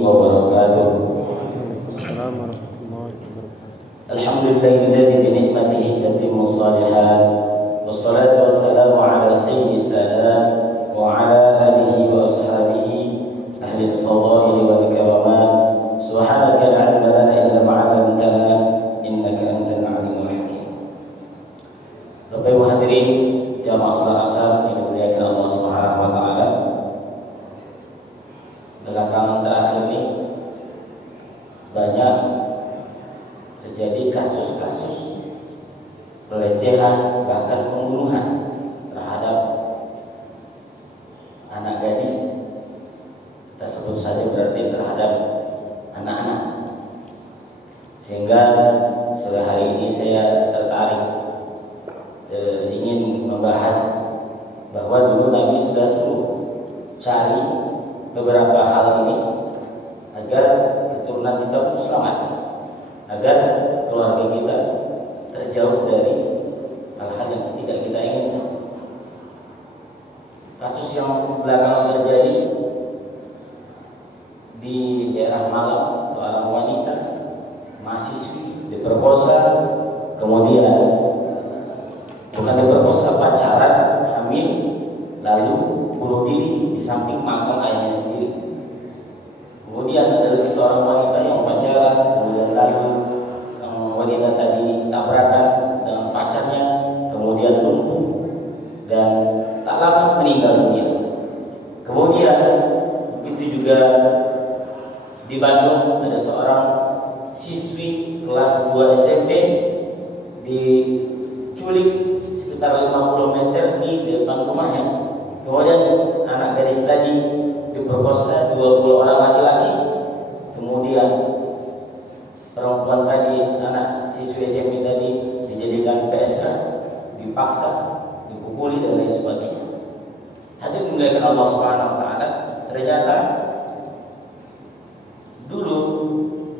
wabarakatuh. Alhamdulillahilladzi bi ni'matihi tatimmu shalihat. Wassalatu wassalamu ala sayyidis sadat wa ala alihi wa ashabihi ahli al-fadail wal karamat. Subhanaka la ilma lana illa ma 'allamtana innaka antal 'alimul hakim. Bapak Ibu hadirin jamaah salat asar yang dimuliakan Allah Subhanahu wa taala. Belakangan terakhir ini banyak terjadi kasus-kasus pelecehan bahkan pembunuhan terhadap anak gadis. Kita sebut saja berarti terhadap anak-anak. Sehingga sore hari ini saya tertarik ingin membahas bahwa dulu Nabi sudah suruh cari beberapa hal ini agar keturunan kita pun selamat, agar keluarga kita terjauh dari hal-hal yang tidak kita inginkan. Kasus yang belakangan terjadi di daerah Malang, seorang wanita mahasiswi diperkosa, kemudian bukan diperkosa, pacaran, hamil, lalu bunuh diri di samping makam ayahnya sendiri. Kemudian ada lagi seorang wanita yang pacaran, kemudian lalu sang wanita tadi tabrakan dengan pacarnya, kemudian lumpuh dan tak lama meninggal dunia. Kemudian begitu juga di Bandung ada seorang siswi kelas 2 SMP diculik sekitar 50 meter di depan rumahnya. Kemudian anak gadis tadi diperkosa 20 orang laki-laki. Kemudian perempuan tadi, anak siswi SMP tadi dijadikan PSK, dipaksa, dipukuli dan lain sebagainya. Hadirin dimuliakan Allah Subhanahu wa taala, ternyata dulu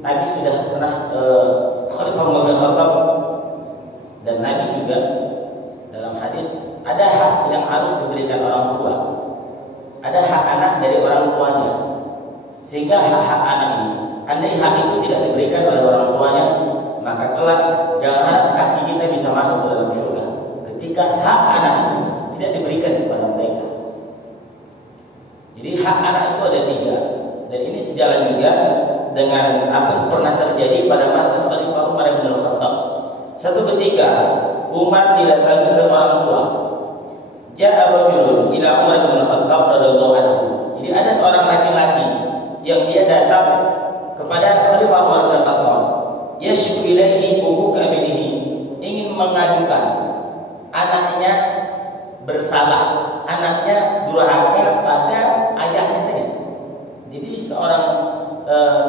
Nabi sudah pernah Khalifah Umar bin Khattab dan Nabi juga dalam hadis ada hak yang harus diberikan orang tua, ada hak anak dari orang tuanya, sehingga hak-hak anak ini, andai hak itu tidak diberikan oleh orang tuanya, maka kelak jangan kaki kita bisa masuk ke dalam surga ketika hak anak itu tidak diberikan kepada mereka. Jadi hak anak itu ada 3, dan ini sejalan juga dengan apa yang pernah terjadi pada masa Khalifah Umar bin Khattab. Satu ketika Umar didatangi seorang tua. Ja'a rajulun ila Umar bin Khattab radhiyallahu anhu. Jadi ada seorang laki-laki yang dia datang kepada Khalifah Umar bin Khattab. Yashku ilaihi ubuka bihi, ingin mengadukan anaknya bersalah, anaknya durhaka pada ayahnya tadi. Jadi seorang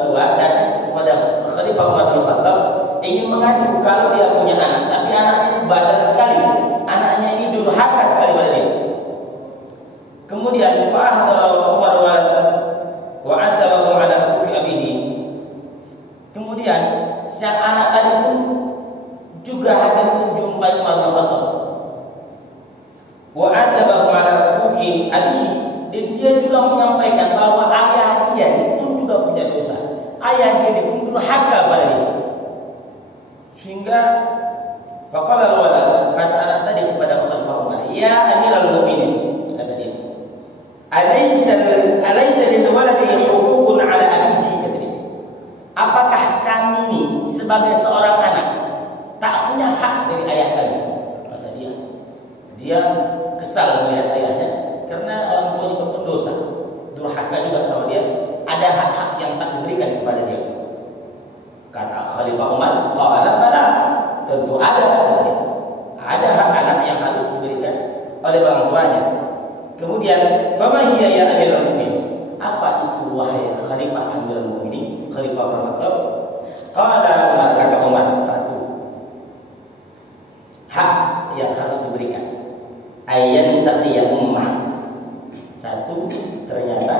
tua datang kepada Khalifah Umar bin Khattab ingin mengadu kalau dia punya anak, tapi anaknya ini bandel sekali, anaknya ini durhaka sekali pada dia. Kemudian fa'ahdara Umar wa atabahu ala abihi. Kemudian sang anak tadi pun juga hadir menjumpai Umar bin Khattab. Wa atabahu ala abihi, dan dia juga menyampaikan bahwa ayah dia itu juga punya dosa. Ayah dia itu durhaka pada dia. Sehingga faqala al-walad, kata anak tadi kepada Khalifah Umar, ya Amirul Mukminin, kata dia, alaysa lil waladi huququn ala abihi, kata dia. Apakah kami ini sebagai seorang anak tak punya hak dari ayah kami? Kata dia. Dia kesal melihat ayahnya karena orang tua itu pendosa, durhaka juga sama dia, ada hak-hak yang tak diberikan kepada dia. Kata Khalifah Umar, qala bala, tentu ada, kata dia. Ada hak anak yang harus diberikan oleh orang tuanya. Kemudian, fama hiya ya Amirul Mukminin? Apa itu wahai Khalifah Amirul Mukminin, Khalifah Umar Khattab? Qala Umar, kata Umar, 1 hak yang harus diberikan, ayyan taqiya ummah. 1, ternyata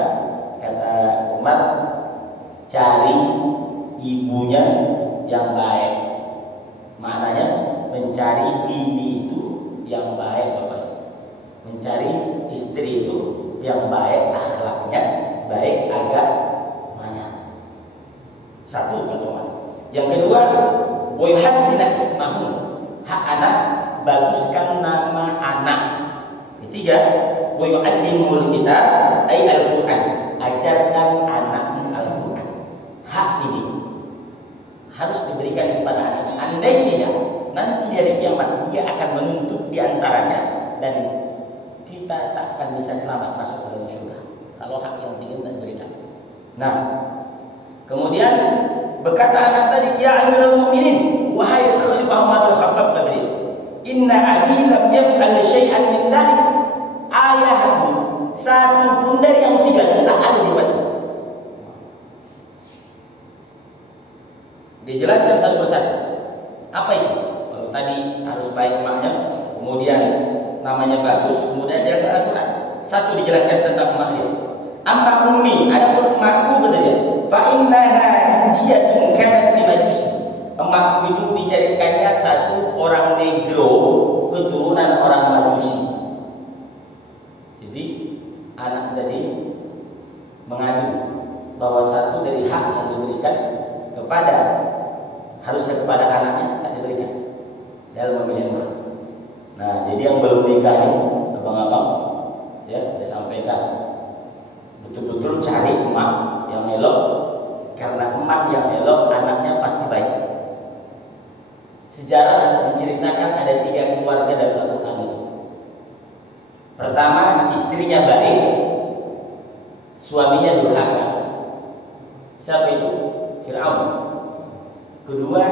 kata Umar, cari ibunya yang baik. Maknanya mencari bini itu yang baik, Bapak. Mencari istri itu yang baik akhlaknya, baik agamanya. Satu kata Umar. Yang kedua, wa yuhassina ismahu, hak anak, baguskan nama anak. Ketiga, wa yu'allimul kitab ay al-Qur'an, ajarkan anakmu Al-Qur'an. Hak ini harus diberikan kepada anak. Andai tidak, nanti dari kiamat dia akan menuntut di antaranya dan kita tak akan bisa selamat masuk ke dalam surga kalau hak yang tidak diberikan. Nah, kemudian berkata anak tadi, ya amirul mukminin, wahai Khalifah Umar bin Khattab tadi, inna abi lam yaf'al syai'an min dzalik. Ayahmu satu pun dari yang tiga tak ada di mana. Dijelaskan satu persatu. Apa itu? Kalau tadi harus baik emaknya, kemudian namanya bagus, kemudian jalan Al-Quran. Satu dijelaskan tentang emak dia. Amma ummi, adapun emakku katanya, fa innaha hijiyatun kanat bi majusi. Emakku itu dijadikannya satu orang negro keturunan orang Majusi. Jadi anak tadi mengadu bahwa satu dari hak yang diberikan kepada harusnya kepada anaknya tak diberikan dalam memilih emak. Nah, jadi yang belum nikahi abang-abang ya, saya sampaikan betul-betul cari emak yang elok, karena emak yang elok anaknya pasti baik. Sejarah menceritakan ada 3 keluarga dalam Al-Quran itu. Pertama, istrinya baik, suaminya durhaka. Siapa itu? Fir'aun. Kedua,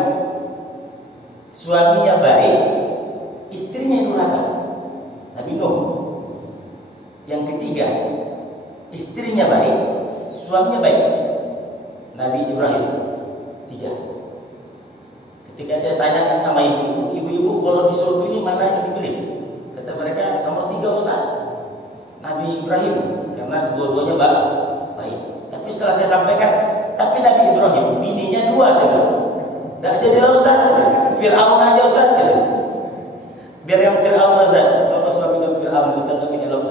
suaminya baik, istrinya durhaka. Nabi Nuh. Yang ketiga, istrinya baik, suaminya baik, Nabi Ibrahim. 3. Ketika saya tanyakan sama ibu-ibu, kalau disuruh pilih mana yang dipilih? Kata mereka nomor 3 Ustaz, Nabi Ibrahim, karena dua-duanya baik. Tapi setelah saya sampaikan, tapi Nabi Ibrahim bininya 2 saja. Tidak jadi Ustaz, Fir'aun aja Ustaz. Biar yang Fir'aun Ustaz, kalau suami Fir'aun bisa lebih elok.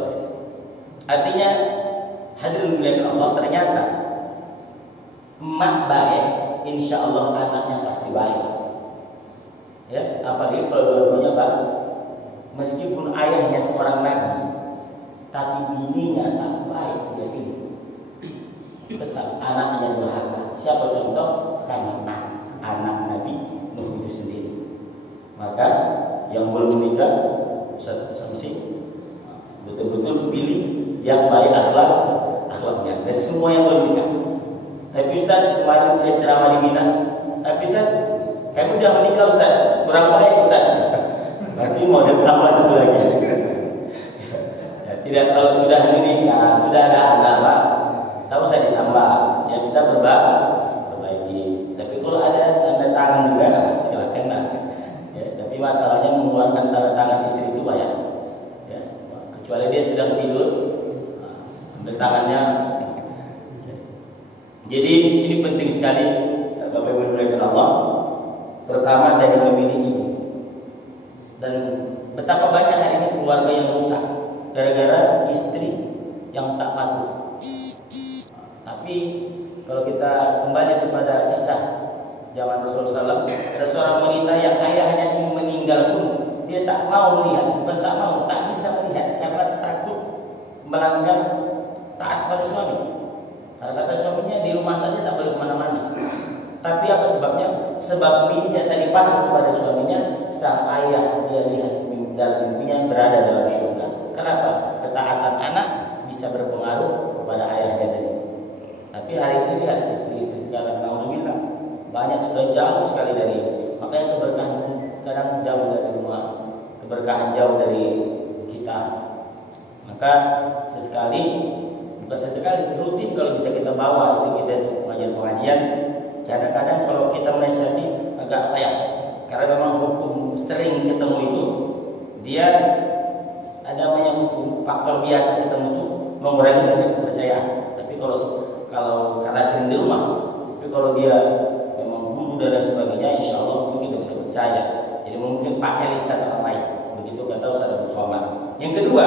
Artinya hadirin muliakan Allah, ternyata emak baik, insya Allah anaknya pasti baik. Ya, apalagi kalau dua-duanya baik. Meskipun ayahnya seorang nabi, tapi bininya tak baik, dia pilih. Tetap anaknya durhaka. Siapa contoh? Karena anak Nabi Nuh itu sendiri. Maka yang belum menikah, Ustaz Samsi, betul-betul pilih yang baik akhlaknya. Dan semua yang belum menikah. Tapi Ustaz, kemarin saya ceramah di Minas. Tapi Ustaz, kamu udah menikah Ustaz, kurang baik Ustaz. Berarti mau ditambah itu lagi. Ya, tidak, kalau sudah menikah, sudah ada anak Pak, tak usah ditambah. Ya kita perbaiki. Tapi kalau ada tanda tangan juga, silakan lah. Ya, tapi masalahnya mengeluarkan tanda tangan istri itu banyak. Ya, kecuali dia sedang tidur, ambil tangannya. Jadi ini penting sekali, Bapak Ibu muliakan Allah. Pertama dari memilih ibu. Dan betapa banyak hari ini keluarga yang rusak gara-gara istri yang tak patuh. Tapi kalau kita kembali kepada kisah zaman Rasulullah SAW, ada seorang wanita yang ayahnya ingin meninggal pun dia tak mau melihat, bukan tak mau, tak bisa melihat karena takut melanggar taat pada suami. Karena kata suaminya di rumah saja tak boleh kemana-mana. Tapi apa sebabnya? Sebab bininya tadi patuh kepada suaminya, sang ayah dia lihat dalam mimpinya berada dalam surga. Kenapa? Ketaatan anak bisa berpengaruh kepada ayahnya tadi. Tapi hari ini lihat istri-istri sekarang, alhamdulillah banyak sudah jauh sekali dari. Makanya keberkahan kadang jauh dari rumah, keberkahan jauh dari kita. Maka sesekali, bukan sesekali, rutin kalau bisa kita bawa istri kita itu pengajian-pengajian. Kadang-kadang kalau kita menasihati agak payah, karena memang hukum sering ketemu itu dia ada namanya hukum faktor biasa ketemu itu mengurangi kepercayaan. Tapi kalau karena sering di rumah, tapi kalau dia memang guru dan sebagainya, insya Allah mungkin kita bisa percaya. Jadi mungkin pakai lisan orang lain. Begitu kata Ustaz Abdul Somad. Yang kedua,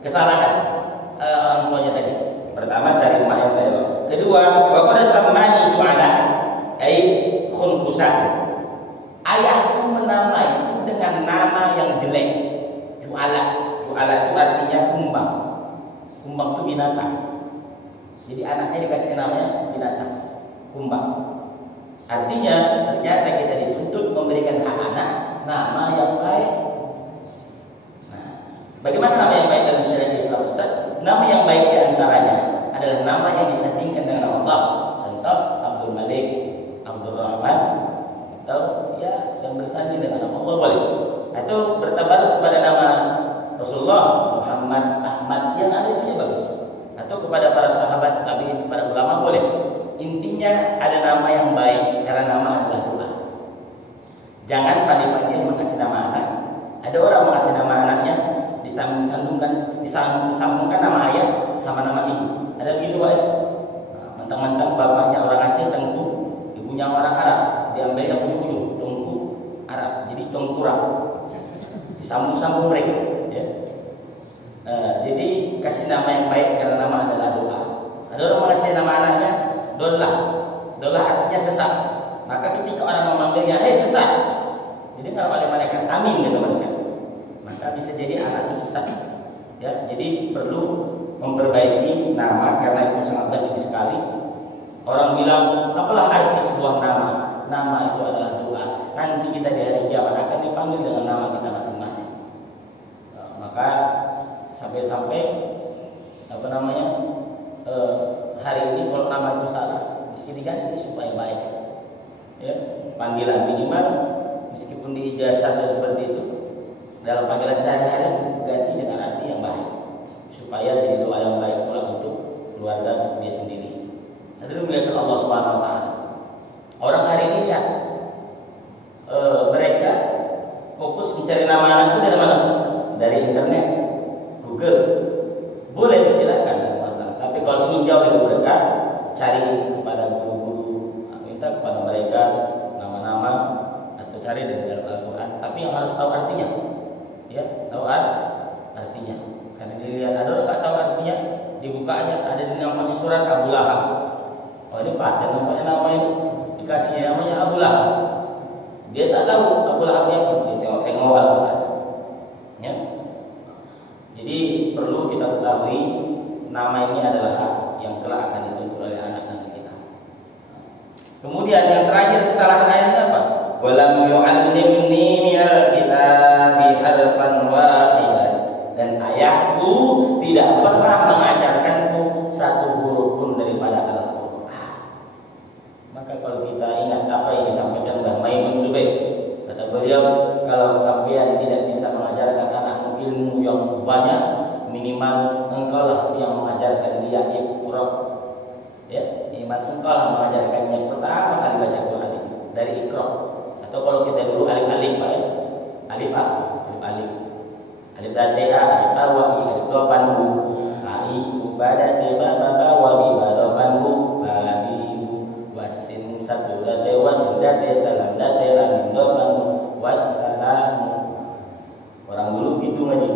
kesalahan orang tuanya tadi. Pertama, cari emak yang baik. Kedua, wa qad samani ju'ala satu. Ayahku menamaiku dengan nama yang jelek. Ju'ala. Ju'ala itu artinya kumbang. Kumbang itu binatang. Jadi anaknya dikasih namanya binatang, kumbang. Artinya ternyata kita dituntut memberikan hak anak nama yang baik. Nah, bagaimana nama yang baik dalam syariat Islam, Ustaz? Nama yang baik diantaranya adalah nama yang disandingkan dengan Allah. Contoh Abdul Malik, Abdul Rahman, atau ya yang bersanding dengan nama Allah boleh. Atau bertabaruk kepada nama Rasulullah, Muhammad, Ahmad, yang ada itu bagus. Atau kepada para sahabat, tabi'in, kepada ulama boleh. Intinya ada nama yang baik karena nama adalah doa. Jangan pandai-pandai mengasih nama anak. Ada orang mengasih nama anaknya disambungkan nama ayah sama nama ibu. Ada begitu Pak? Mentang-mentang bapaknya orang Aceh Tengku, ibunya orang Arab, diambil yang ujung-ujung Tengku Arab, jadi Tengkurap. Disambung-sambung mereka. Ya. Jadi kasih nama yang baik karena nama adalah doa. Ada orang mengasih nama anaknya Dolah. Dolah artinya sesat. Maka ketika orang memanggilnya, hei sesat, jadi kalau oleh malaikat amin kata malaikat, maka bisa jadi anak itu sesat. Ya, jadi perlu memperbaiki nama karena itu sangat penting sekali. Orang bilang, apalah arti sebuah nama? Nama itu adalah doa. Nanti kita di hari kiamat akan dipanggil dengan nama kita masing-masing. Maka sampai-sampai hari ini kalau nama itu salah mesti diganti supaya baik. Ya, panggilan minimal meskipun di ijazah seperti itu, dalam panggilan sehari-hari ganti dengan arti yang baik supaya jadi doa yang baik pula untuk keluarga, untuk dia sendiri. Hadirin muliakan Allah Subhanahu wa taala. Orang hari ini lihat mereka fokus mencari nama anak itu dari mana? Dari internet, Google. Boleh silakan, tidak masalah. Tapi kalau ingin jauh dari mereka, cari kepada guru-guru, minta kepada mereka nama-nama atau cari dari dalam Al-Quran. Tapi yang harus tahu artinya, ya, tahu artinya. Karena dilihat ada orang nggak tahu artinya, dibukanya ada di namanya surat Abu Lahab. Oh ini paten namanya nama itu dikasihnya namanya Abu Lahab. Dia tak tahu Abu Lahabnya apa, dia tengok-tengok Al-Quran. Ya. Jadi perlu kita ketahui nama ini adalah hak yang kelak akan dituntut oleh anak-anak kita. Kemudian yang terakhir kesalahan ayatnya apa? Walam yu'allimni minal kitabi harfan wahidan. Dan ayahku tidak pernah mengajarkanku satu huruf pun daripada Al-Quran. Maka kalau kita ingat apa yang disampaikan oleh Maimun Zubair, kata beliau, kalau sampean tidak bisa mengajarkan anakmu ilmu yang banyak, minimal engkau lah yang mengajarkan dia Iqra. Ya, minimal engkau lah mengajarkannya pertama kali baca Quran itu dari Iqra. Atau kalau kita dulu alif-alif Pak ya. Alif A, alif. Alif dan ta, alif a wa i, alif dua pandu. Ai pada tiba baba wa bi bado pandu, babi wasin satu date wasin date salam date lam do pandu wassalam. Orang dulu gitu ngaji.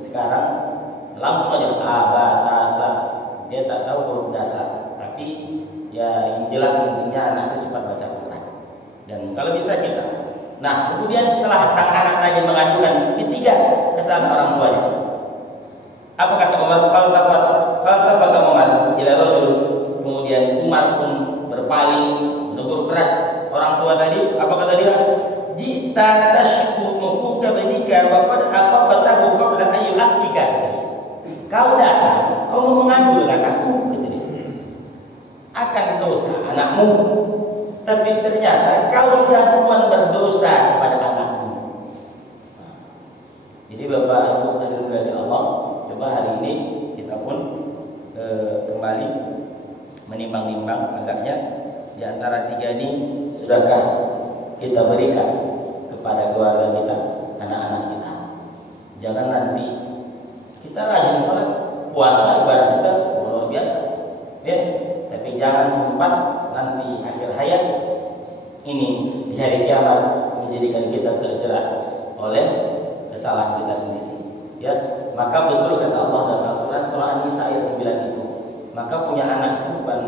Sekarang langsung aja abatasa. Dia tak tahu huruf dasar, tapi ya yang jelas intinya anak itu cepat baca Quran. Dan kalau bisa kita. Nah, kemudian setelah sang anak tadi mengajukan ketiga kesalahan orang tuanya, apa kata Umar? Faltafata Umar ila rajul. Kemudian Umar pun berpaling, menegur keras orang tua tadi. Apa kata dia? Jita tashku mufuka banika wa qad aqaqtahu qabla an yu'atika. Kau datang, kau mau mengadu dengan aku, kata dia. Akan dosa anakmu, tapi ternyata kau sudah duluan berdosa kepada anakmu. Jadi Bapak Ibu hadirin dari Allah, coba hari ini kita pun kembali menimbang-nimbang agaknya di antara tiga ini sudahkah kita berikan kepada keluarga kita, anak-anak kita. Jangan nanti kita rajin sholat, puasa, ibadah kita luar biasa, ya. Tapi jangan sempat nanti akhir hayat ini di hari kiamat menjadikan kita terjerat oleh kesalahan kita sendiri. Ya, maka betul kata Allah dalam Al-Quran surah An-Nisa ayat 9 itu. Maka punya anak itu bukan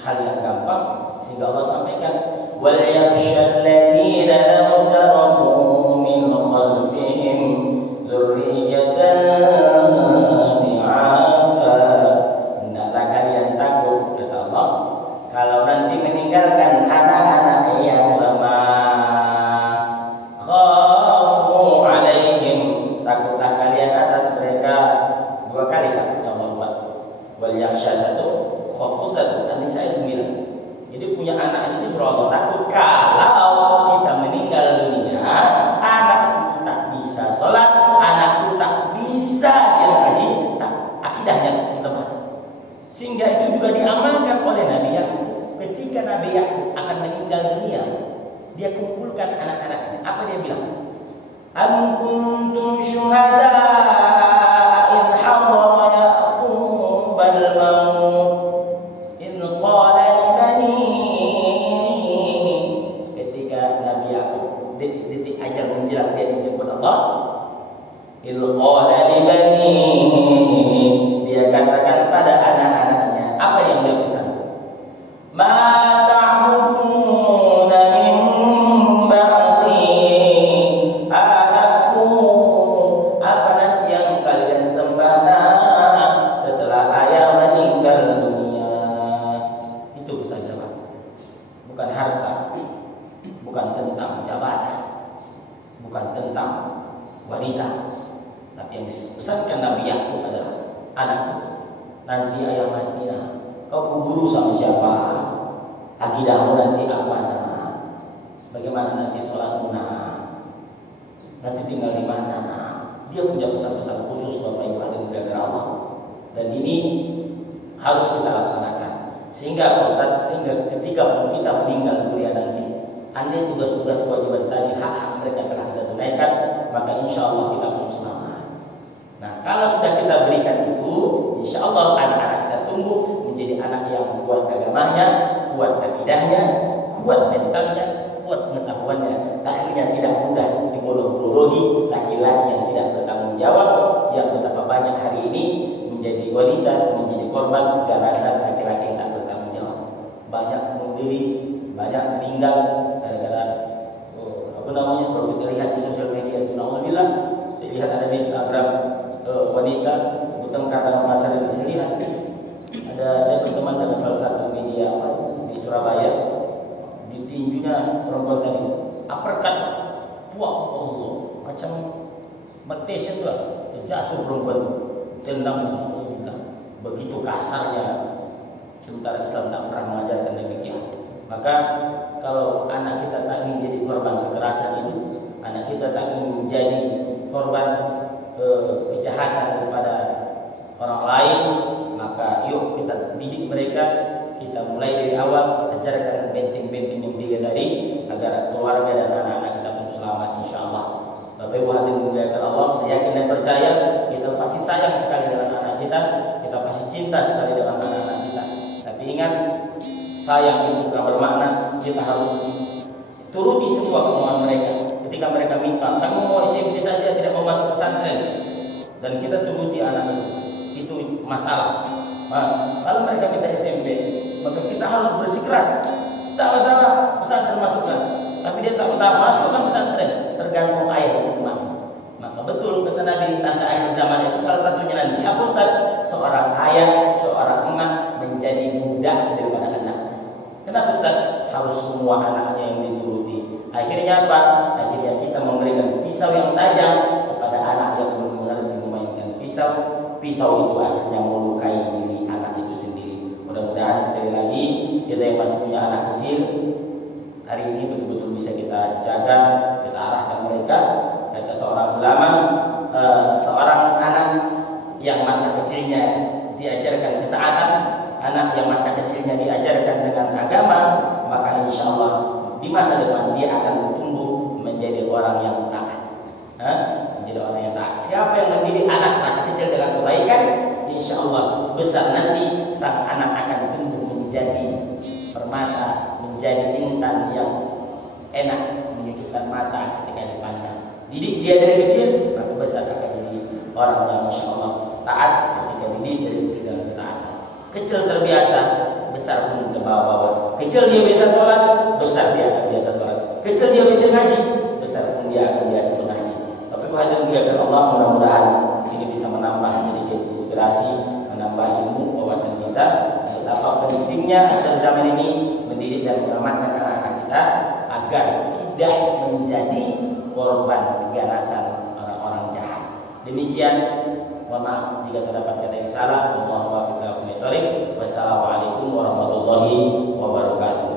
hal yang gampang, sehingga Allah sampaikan وَلْيَخْشَ الَّذِينَ لَوْ تَرَكُوا مِنْ خَلْفِهِمْ ذُرِّيَّةً ضِعَافًا. Hendaklah kalian takut, kata Allah, kalau nanti meninggalkan anak-anak yang lemah. Khafu alaihim, takutlah kalian atas mereka. Dua kali takutnya Allah buat. Wal yakhsha satu, khafu satu. An-Nisa 9. Jadi punya anak ini surah Allah takut kalau kita meninggal dunia, anak tak bisa sholat, anak tak bisa dia ngaji, akidahnya lemah. Sehingga itu juga diamalkan oleh Nabi Yakub. Ketika Nabi Yakub akan meninggal dunia, dia kumpulkan anak-anaknya. Apa dia bilang? Am kuntum syuhada in hadara Yaqub al-maut in qala li banihi. Ketika Nabi Yakub detik-detik ajal menjelang dia dijemput Allah, in qala li banihi, dia katakan pada anak-anaknya, apa yang dia pesan? Ma ta'buduna min ba'di, anakku, apa nanti yang kalian sembah setelah ayah meninggal dunia? Itu pesan jawab. Bukan harta, bukan tentang jabatan, bukan tentang wanita, tapi yang dipesankan Nabi Yakub adalah, anakku, nanti ayah mati, kau kuburu sama siapa? Akidahmu nanti apa? Bagaimana nanti sholatmu? Nanti tinggal di mana? Dia punya pesan-pesan khusus Bapak Ibu hadirin muliakan Allah. Dan ini harus kita laksanakan. Sehingga ketika kita meninggal dunia nanti, andai tugas-tugas kewajiban tadi, hak-hak mereka telah kita tunaikan, maka insya Allah kita akan selamat. Nah, kalau sudah kita berikan itu, insya Allah anak-anak kita tumbuh menjadi anak yang kuat agamanya, kuat akidahnya, kuat mentalnya, kuat pengetahuannya. Akhirnya tidak mudah dimolong-molongi laki-laki yang tidak bertanggung jawab, yang betapa banyak hari ini menjadi wanita, menjadi korban garasan laki-laki yang tak bertanggung jawab. Banyak membeli, banyak meninggal gara-gara kalau kita lihat di sosial media, alhamdulillah, saya lihat ada di Instagram wanita bertengkar dengan pacar yang saya lihat. Saya berteman dengan salah satu media di Surabaya, ditinjunya perempuan tadi, uppercut, puak Allah, macam metes itu lah, jatuh perempuan, tendang, begitu kasarnya. Sementara Islam tak pernah mengajarkan demikian. Maka kalau anak kita tak ingin jadi korban kekerasan itu, anak kita tak ingin menjadi korban kejahatan kepada orang lain, maka yuk kita didik mereka, kita mulai dari awal, ajarkan benteng-benteng yang tiga tadi, agar keluarga dan anak-anak kita pun selamat insyaallah. Bapak Ibu hadirin muliakan Allah, saya yakin dan percaya kita pasti sayang sekali dengan anak kita pasti cinta sekali dengan anak-anak kita. Tapi ingat, sayang itu bukan bermakna kita harus turuti semua kemauan mereka. Ketika mereka minta, kamu mau SMP saja, tidak mau masuk pesantren, dan kita turuti anak itu masalah. Nah, kalau mereka minta SMP, maka kita harus bersikeras. Tak masalah, pesantren masukkan. Tapi dia tak masukkan pesantren, tergantung ayah dan emak. Maka betul kata Nabi, tanda akhir zaman itu salah satunya nanti apa Ustaz? Seorang ayah, seorang emak menjadi budak daripada anak. Kenapa Ustaz? Harus semua anaknya yang dituruti. Akhirnya apa? Akhirnya kita memberikan pisau yang tajam kepada anak yang belum mengerti memainkan pisau. Pisau itu akhirnya melukai diri anak itu sendiri. Mudah-mudahan sekali lagi kita yang masih punya anak kecil, hari ini betul-betul bisa kita jaga, kita arahkan mereka. Kata seorang ulama, seorang anak yang masa kecilnya diajarkan ketaatan, anak yang masa kecilnya diajarkan dengan agama, maka insya Allah di masa depan dia akan tumbuh menjadi orang yang taat. Menjadi orang yang taat. Siapa yang mendidik anak masa kecil dengan kebaikan, insya Allah besar nanti sang anak akan tumbuh menjadi permata, menjadi intan yang enak, menyejukkan mata ketika dipandang. Didik dia dari kecil, maka besar akan jadi orang yang insya Allah taat ketika didik dari kecil dalam ketaatan. Kecil terbiasa, besar besar pun ke bawah-bawah. Kecil dia biasa sholat, besar dia akan biasa sholat. Kecil dia biasa ngaji, besar pun dia akan biasa mengaji. Tapi hadirin dimuliakan Allah, mudah-mudahan ini bisa menambah sedikit inspirasi, menambah ilmu wawasan kita betapa pentingnya akhir zaman ini mendidik dan mengamankan anak-anak kita agar tidak menjadi korban keganasan orang-orang jahat. Demikian, mohon maaf jika terdapat kata yang salah. Wassalamualaikum warahmatullahi wabarakatuh.